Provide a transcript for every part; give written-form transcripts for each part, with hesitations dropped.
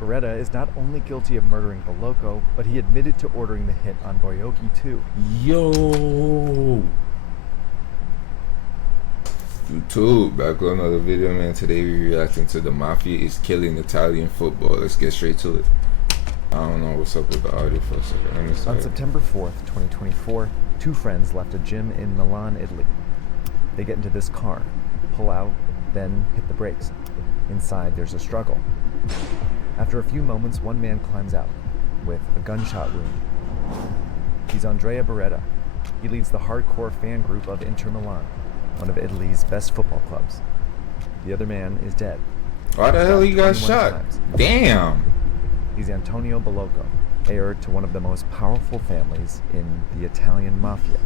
Beretta is not only guilty of murdering Bolocco, but he admitted to ordering the hit on Boyocchi too. Yo! YouTube, back with another video, man. Today we reacting to the Mafia is killing Italian football. Let's get straight to it. I don't know what's up with the audio for a second. Let me start. On September 4th, 2024, two friends left a gym in Milan, Italy. They get into this car, pull out, then hit the brakes. Inside, there's a struggle. After a few moments, one man climbs out with a gunshot wound. He's Andrea Beretta. He leads the hardcore fan group of Inter Milan, one of Italy's best football clubs. The other man is dead. Why the hell he got shot? Times. Damn! He's Antonio Bolocco, heir to one of the most powerful families in the Italian Mafia.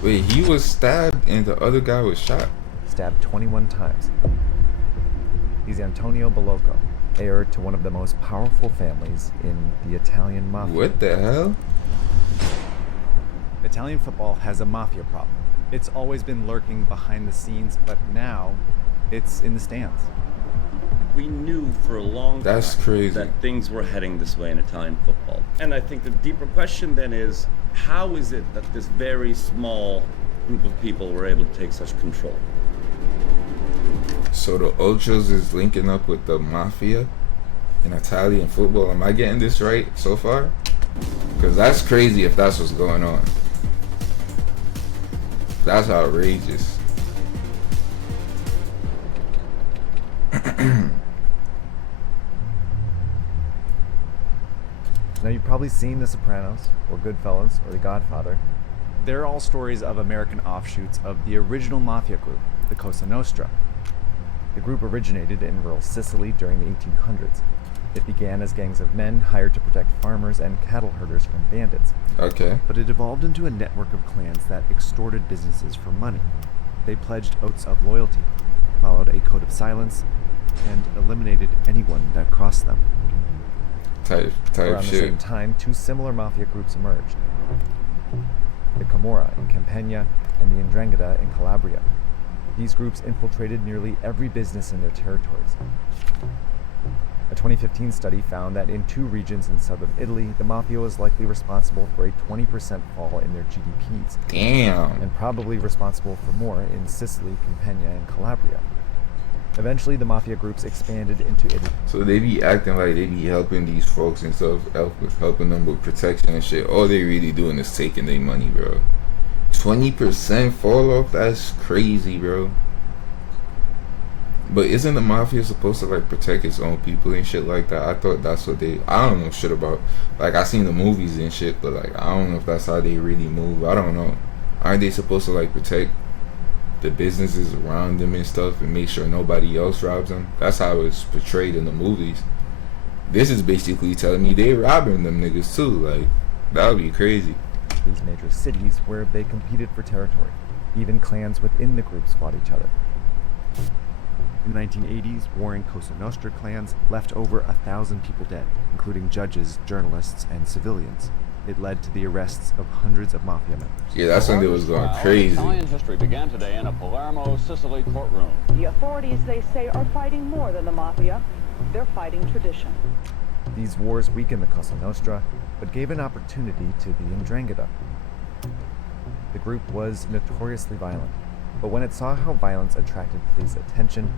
Wait, he was stabbed and the other guy was shot? Stabbed 21 times. He's Antonio Bolocco, heir to one of the most powerful families in the Italian Mafia. What the hell? Italian football has a mafia problem. It's always been lurking behind the scenes, but now it's in the stands. We knew for a long time crazy. that things were heading this way in Italian football. And I think the deeper question then is, how is it that this very small group of people were able to take such control? So the Ultras is linking up with the Mafia in Italian football. Am I getting this right so far? Because that's crazy if that's what's going on. That's outrageous. Now, you've probably seen The Sopranos, or Goodfellas, or The Godfather. They're all stories of American offshoots of the original mafia group, the Cosa Nostra. The group originated in rural Sicily during the 1800s. It began as gangs of men hired to protect farmers and cattle herders from bandits. Okay. But it evolved into a network of clans that extorted businesses for money. They pledged oaths of loyalty, followed a code of silence, and eliminated anyone that crossed them. Type Around the shit. same time, two similar mafia groups emerged. The Camorra in Campania and the 'Ndrangheta in Calabria. These groups infiltrated nearly every business in their territories. A 2015 study found that in two regions in southern Italy, the mafia was likely responsible for a 20% fall in their GDPs. Damn. And probably responsible for more in Sicily, Campania, and Calabria. Eventually, the mafia groups expanded into Italy. So they be acting like they be helping these folks and stuff, helping them with protection and shit. All they really doing is taking their money, bro. 20% fall off? That's crazy, bro. But isn't the mafia supposed to like protect its own people and shit like that? I thought that's what I don't know shit about. Like, I seen the movies and shit, but like I don't know if that's how they really move. I don't know. Aren't they supposed to like protect the businesses around them and stuff and make sure nobody else robs them? That's how it's portrayed in the movies. This is basically telling me they robbing them niggas too. Like, that would be crazy. These major cities where they competed for territory. Even clans within the groups fought each other. In the 1980s, warring Cosa Nostra clans left over 1,000 people dead, including judges, journalists, and civilians. It led to the arrests of hundreds of mafia members. Yeah, that's when they was going crazy. Italian history began today in a Palermo, Sicily courtroom. The authorities, they say, are fighting more than the mafia. They're fighting tradition. These wars weakened the Cosa Nostra, but gave an opportunity to the 'Ndrangheta. The group was notoriously violent, but when it saw how violence attracted police attention,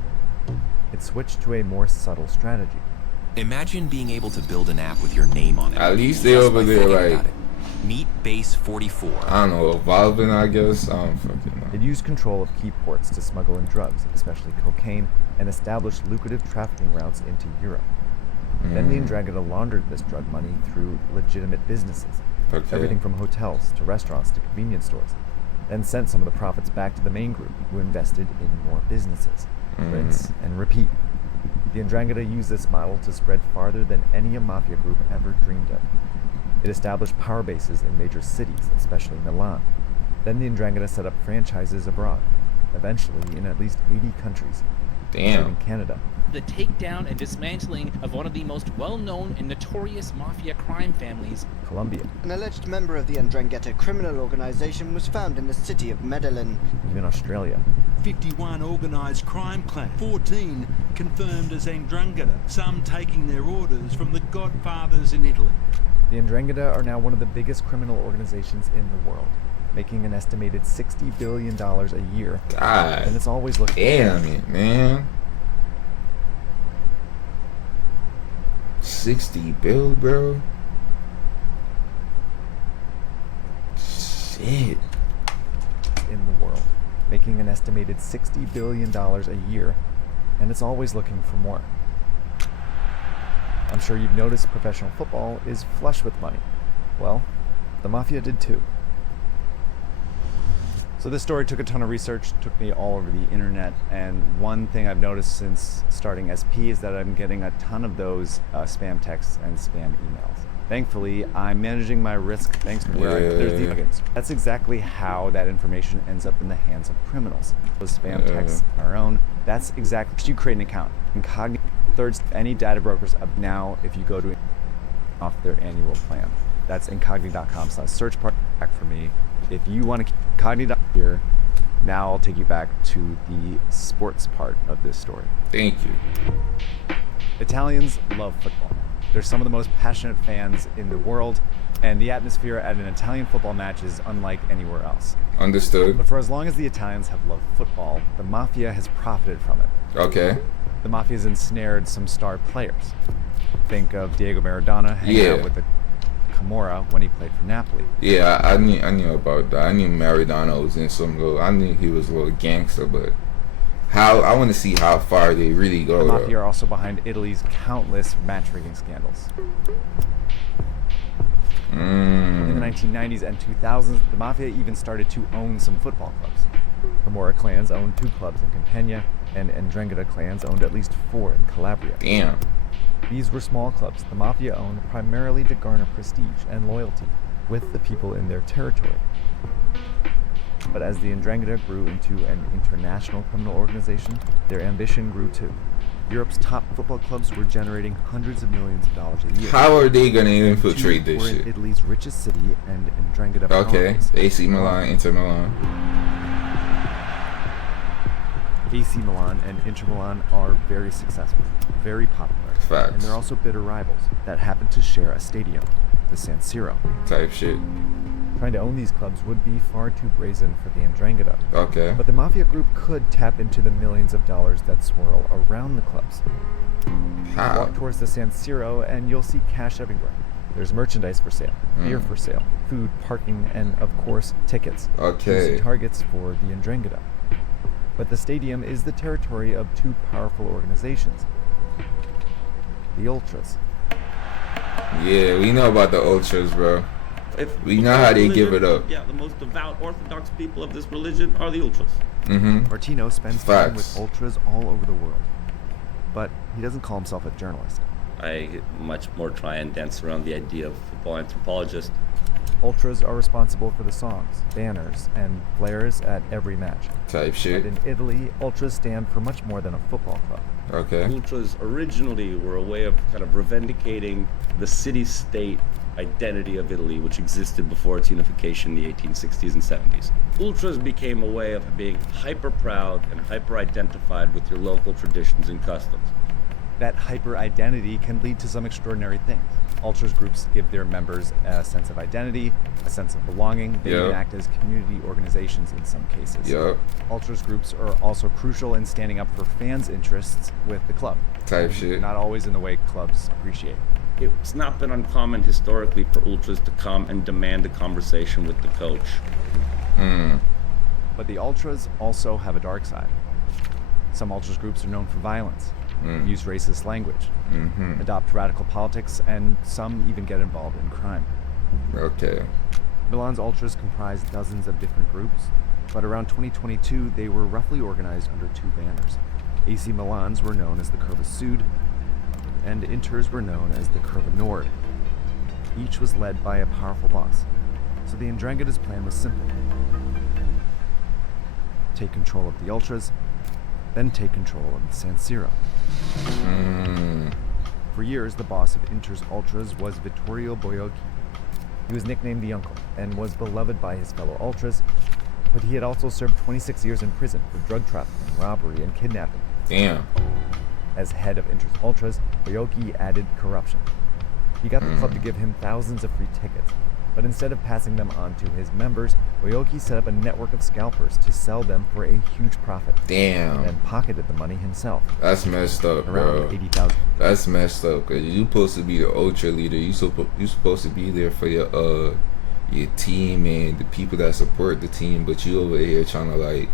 it switched to a more subtle strategy. Imagine being able to build an app with your name on it. At least they just over by there thinking like, about it. Meet Base 44. I don't know, evolving, I guess. I don't fucking know. It used control of key ports to smuggle in drugs, especially cocaine, and establish lucrative trafficking routes into Europe. Then the 'Ndrangheta laundered this drug money through legitimate businesses, everything from hotels to restaurants to convenience stores, then sent some of the profits back to the main group, who invested in more businesses. Rinse and repeat. The 'Ndrangheta used this model to spread farther than any mafia group ever dreamed of. It established power bases in major cities, especially Milan. Then the 'Ndrangheta set up franchises abroad, eventually in at least 80 countries, including Canada. The takedown and dismantling of one of the most well-known and notorious mafia crime families, Colombia, An alleged member of the 'Ndrangheta criminal organization was found in the city of Medellin. even Australia. 51 organised crime clans, 14 confirmed as 'ndrangheta, some taking their orders from the godfathers in Italy. The 'ndrangheta are now one of the biggest criminal organizations in the world, making an estimated $60 billion a year. God. And it's always looking. Damn it, man. 60 bill, bro. Shit. In the world, making an estimated $60 billion a year, and it's always looking for more. I'm sure you've noticed professional football is flush with money. Well, the Mafia did too. So this story took a ton of research, took me all over the internet, and one thing I've noticed since starting SP is that I'm getting a ton of those spam texts and spam emails. Thankfully, I'm managing my risk thanks to where there's the plugins. That's exactly how that information ends up in the hands of criminals. Those spam texts on our own. That's exactly, you create an account. Incognito, thirds, any data brokers up now if you go to off their annual plan. That's incognito.com/search part back for me. If you want to keep incognito here, now I'll take you back to the sports part of this story. Thank you. Italians love football. They're some of the most passionate fans in the world, and the atmosphere at an Italian football match is unlike anywhere else. Understood. But for as long as the Italians have loved football, the Mafia has profited from it. Okay. The Mafia has ensnared some star players. Think of Diego Maradona hanging out with the Camorra when he played for Napoli. Yeah, I knew about that. I knew Maradona was in some little. I knew he was a little gangster, but I want to see how far they really go. The Mafia are also behind Italy's countless match-rigging scandals. In the 1990s and 2000s, the Mafia even started to own some football clubs. Camorra clans owned 2 clubs in Campania, and 'ndrangheta clans owned at least 4 in Calabria. Damn. These were small clubs the Mafia owned primarily to garner prestige and loyalty with the people in their territory. But as the 'ndrangheta grew into an international criminal organization, their ambition grew too. Europe's top football clubs were generating hundreds of millions of dollars a year. How are they gonna infiltrate this were shit? in Italy's richest city and 'ndrangheta Okay, province. AC Milan, Inter Milan. AC Milan and Inter Milan are very successful, very popular. Facts. And they're also bitter rivals that happen to share a stadium, the San Siro. Type shit. Trying to own these clubs would be far too brazen for the 'ndrangheta. Okay. But the Mafia group could tap into the millions of dollars that swirl around the clubs. How? Walk towards the San Siro and you'll see cash everywhere. There's merchandise for sale, beer for sale, food, parking, and of course, tickets. Okay. Easy targets for the 'ndrangheta. But the stadium is the territory of 2 powerful organizations. The Ultras. Yeah, we know about the Ultras, bro. We know how they give it up. Yeah, the most devout Orthodox people of this religion are the Ultras. Martino spends time with Ultras all over the world. But he doesn't call himself a journalist. I much more try and dance around the idea of football anthropologist. Ultras are responsible for the songs, banners, and flares at every match. Type shit. But in Italy, Ultras stand for much more than a football club. Okay. Ultras originally were a way of kind of revendicating the city-state identity of Italy, which existed before its unification in the 1860s and 70s. Ultras became a way of being hyper-proud and hyper-identified with your local traditions and customs. That hyper-identity can lead to some extraordinary things. Ultras groups give their members a sense of identity, a sense of belonging. They even act as community organizations in some cases. Ultras groups are also crucial in standing up for fans' interests with the club. Type shit. Not always in the way clubs appreciate. It's not been uncommon historically for Ultras to come and demand a conversation with the coach. But the Ultras also have a dark side. Some Ultras groups are known for violence, use racist language, adopt radical politics, and some even get involved in crime. Okay. Milan's Ultras comprise dozens of different groups, but around 2022 they were roughly organized under 2 banners. AC Milan's were known as the Curva Sud, and Inter's were known as the Curva Nord. Each was led by a powerful boss, so the 'ndrangheta's plan was simple. Take control of the Ultras, then take control of the San Siro. For years, the boss of Inter's Ultras was Vittorio Boiocchi. He was nicknamed the Uncle and was beloved by his fellow Ultras, but he had also served 26 years in prison for drug trafficking, robbery, and kidnapping. Damn. As head of Interest Ultras, Boyoki added corruption. He got the club to give him thousands of free tickets, but instead of passing them on to his members, Boyoki set up a network of scalpers to sell them for a huge profit. Damn. And pocketed the money himself. That's messed up, bro. Around 80,000. That's messed up, cause you supposed to be the ultra leader. You supposed to be there for your team and the people that support the team, but you over here trying to like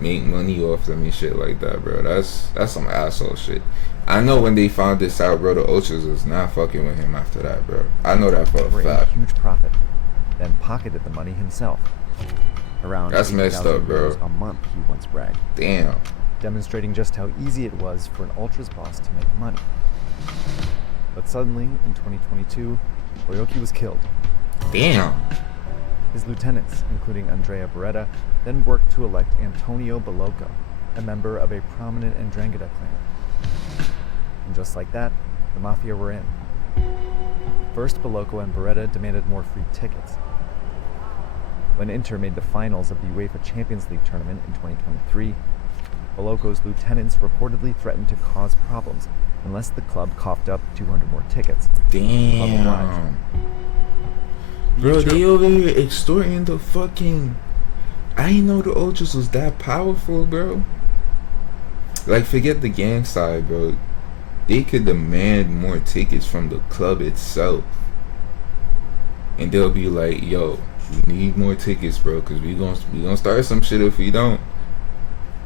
make money off them and shit like that, bro. That's some asshole shit. I know when they found this out, bro, the Ultras was not fucking with him after that, bro. I know that for a fact. A huge profit, then pocketed the money himself. Around that's messed up, bro. A month, he once bragged. Damn. Demonstrating just how easy it was for an Ultras boss to make money. But suddenly, in 2022, Boyoki was killed. Damn. His lieutenants, including Andrea Beretta, then worked to elect Antonio Boloco, a member of a prominent Ndrangheta clan. And just like that, the Mafia were in. First, Boloco and Beretta demanded more free tickets. When Inter made the finals of the UEFA Champions League tournament in 2023, Boloco's lieutenants reportedly threatened to cause problems unless the club coughed up 200 more tickets. Damn. Bro, they over here extorting the fucking... I didn't know the Ultras was that powerful, bro. Like, forget the gang side, bro. They could demand more tickets from the club itself. And they'll be like, yo, we need more tickets, bro, because we gonna start some shit if we don't.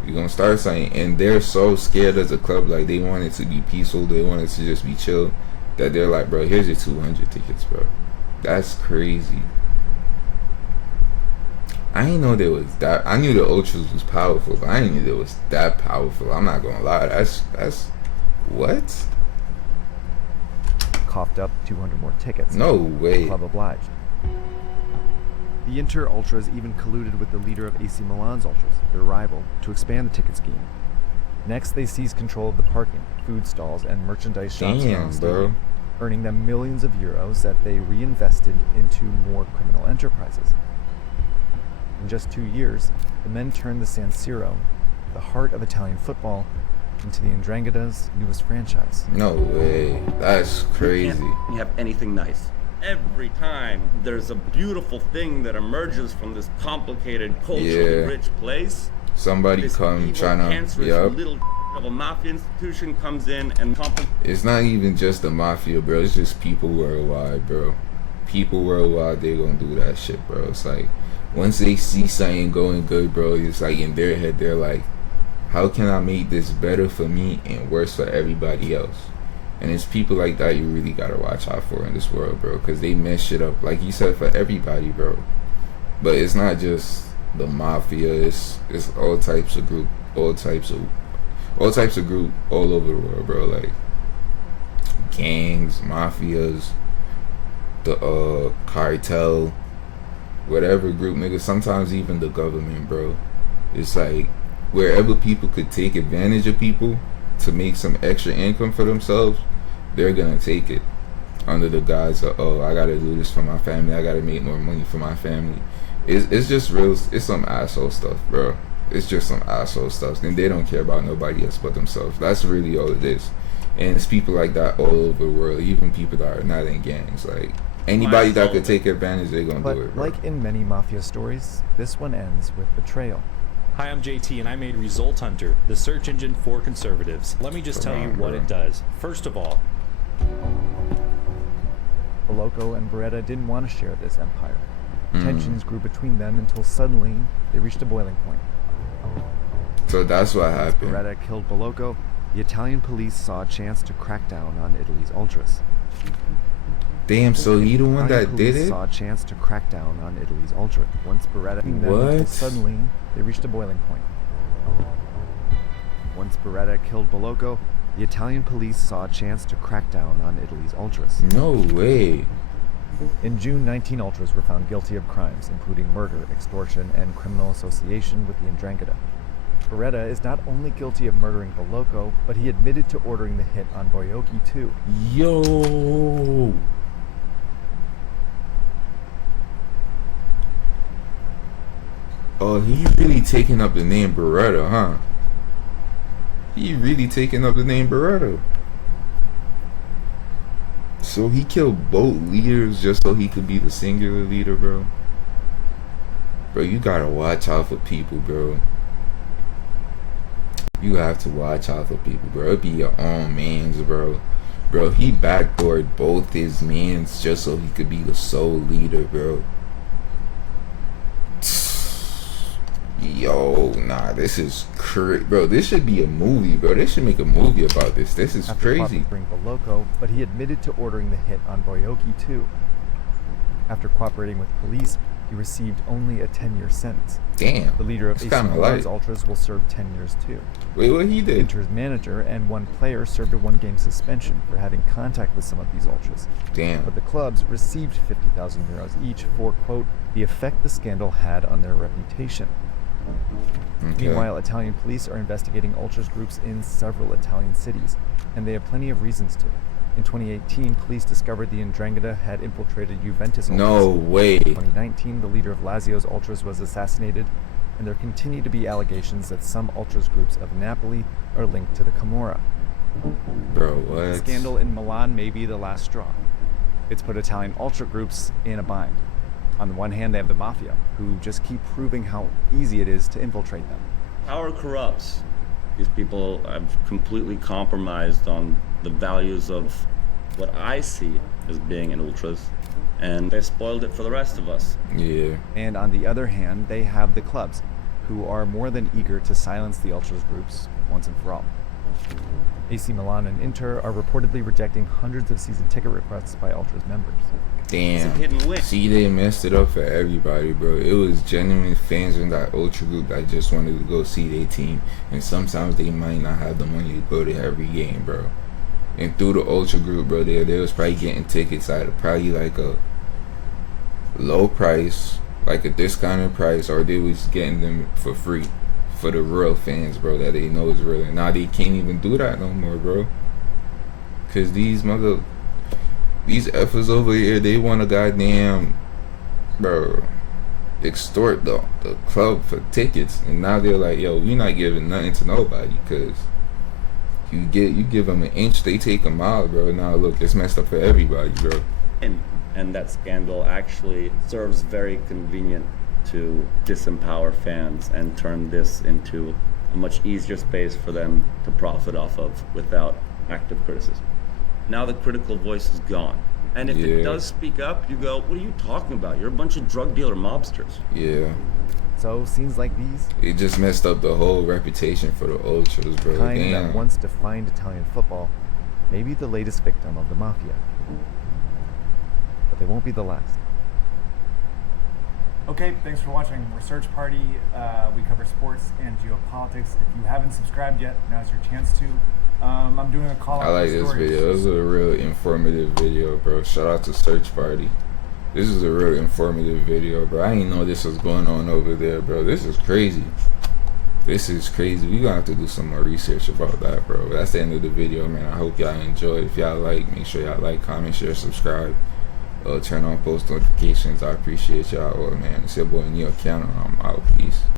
We gonna start something. And they're so scared as a club, like, they want it to be peaceful, they want it to just be chill, that they're like, bro, here's your 200 tickets, bro. That's crazy. I didn't know there was that. I knew the Ultras was powerful, but I didn't know it was that powerful. I'm not gonna lie. That's what? Coughed up 200 more tickets. No way. The club obliged. The Inter Ultras even colluded with the leader of AC Milan's Ultras, their rival, to expand the ticket scheme. Next, they seized control of the parking, food stalls, and merchandise shops around the stadium, earning them millions of euros that they reinvested into more criminal enterprises. In just 2 years, the men turned the San Siro, the heart of Italian football, into the Ndrangheta's newest franchise. No way. That's crazy. You have anything nice. Every time there's a beautiful thing that emerges from this complicated, culturally rich place, somebody come trying to, little of a mafia institution comes in and it's not even just the mafia, bro. It's just people worldwide, bro. People worldwide, they gonna do that shit, bro. It's like once they see something going good, bro, it's like in their head they're like, how can I make this better for me and worse for everybody else? And it's people like that you really gotta watch out for in this world, bro, because they mess shit up, like you said, for everybody, bro. But it's not just the mafia. It's all types of group, all types of group all over the world, bro. Like gangs, mafias, the cartel, whatever group, nigga. Sometimes even the government, bro. It's like wherever people could take advantage of people to make some extra income for themselves, they're gonna take it under the guise of, oh, I gotta do this for my family, I gotta make more money for my family. It's just real. It's some asshole stuff, bro. It's just some asshole stuff, and they don't care about nobody else but themselves. That's really all it is. And it's people like that all over the world, even people that are not in gangs. Like anybody that could take advantage, they're gonna do it, bro. Like in many mafia stories, this one ends with betrayal. Hi, I'm JT, and I made Result Hunter, the search engine for conservatives. Let me just tell you what it does. First of all, Boloco and Beretta didn't want to share this empire. Tensions grew between them until suddenly they reached a boiling point. So that's what happened. Beretta killed Boloco. The Italian police saw a chance to crack down on Italy's Ultras. Damn, so he the one that did it? Saw a chance to crack down on Italy's Ultra. Once Beretta killed them, until suddenly they reached a boiling point. Once Beretta killed Boloco, the Italian police saw a chance to crack down on Italy's Ultras. No way. In June, 19 Ultras were found guilty of crimes, including murder, extortion, and criminal association with the Ndrangheta. Beretta is not only guilty of murdering Boloco, but he admitted to ordering the hit on Boyoki too. Yo! Oh, he really taking up the name Beretta, huh? He really taking up the name Beretta. So he killed both leaders just so he could be the singular leader, bro. Bro, you gotta watch out for people, bro. You have to watch out for people, bro. It be your own mans, bro. Bro, he backdoored both his mans just so he could be the sole leader, bro. Yo, nah, this is crazy, bro. This should be a movie, bro. They should make a movie about this. This is crazy. Bring Boloko, but he admitted to ordering the hit on Boyoki too. After cooperating with police, he received only a 10-year sentence. Damn. The leader of AC Milan's Ultras will serve 10 years too. Wait, what he did? Inter's manager and one player served a one-game suspension for having contact with some of these Ultras. Damn. But the clubs received 50,000 euros each for, quote, the effect the scandal had on their reputation. Okay. Meanwhile, Italian police are investigating Ultras groups in several Italian cities, and they have plenty of reasons to. In 2018, police discovered the 'Ndrangheta had infiltrated Juventus Ultras. No way. In 2019, the leader of Lazio's Ultras was assassinated, and there continue to be allegations that some Ultras groups of Napoli are linked to the Camorra. Bro, what? The scandal in Milan may be the last straw. It's put Italian Ultra groups in a bind. On the one hand, they have the Mafia, who just keep proving how easy it is to infiltrate them. Power corrupts. These people have completely compromised on the values of what I see as being an Ultras, and they spoiled it for the rest of us. Yeah. And on the other hand, they have the clubs, who are more than eager to silence the Ultras groups once and for all. AC Milan and Inter are reportedly rejecting hundreds of season ticket requests by Ultras members. Damn. See, they messed it up for everybody, bro. It was genuine fans in that Ultra group that just wanted to go see their team, and sometimes they might not have the money to go to every game, bro. And through the Ultra group, bro, they was probably getting tickets at probably like a low price, like a discounted price, or they was getting them for free for the real fans, bro, that they know is real. And now they can't even do that no more, bro. Cause these effers over here, they want to goddamn, bro, extort the club for tickets, and now they're like, yo, we not giving nothing to nobody, cause you give them an inch, they take a mile, bro. Now look, it's messed up for everybody, bro. And that scandal actually serves very convenient to disempower fans and turn this into a much easier space for them to profit off of without active criticism. Now the critical voice is gone. And if it does speak up, you go, what are you talking about? You're a bunch of drug dealer mobsters. Yeah. So, scenes like these... It just messed up the whole reputation for the Ultras, bro. The kind that once defined Italian football may be the latest victim of the Mafia. But they won't be the last. Okay, thanks for watching Research Party. We cover sports and geopolitics. If you haven't subscribed yet, now's your chance to. I'm doing a call out. I like this video. This is a real informative video, bro. Shout out to Search Party. This is a real informative video, bro. I didn't know this was going on over there, bro. This is crazy. This is crazy. We gonna have to do some more research about that, bro. That's the end of the video, man. I hope y'all enjoyed. If y'all like, make sure y'all like, comment, share, subscribe. Turn on post notifications. I appreciate y'all. Man, it's your boy Neo Cannon. I'm out. Peace.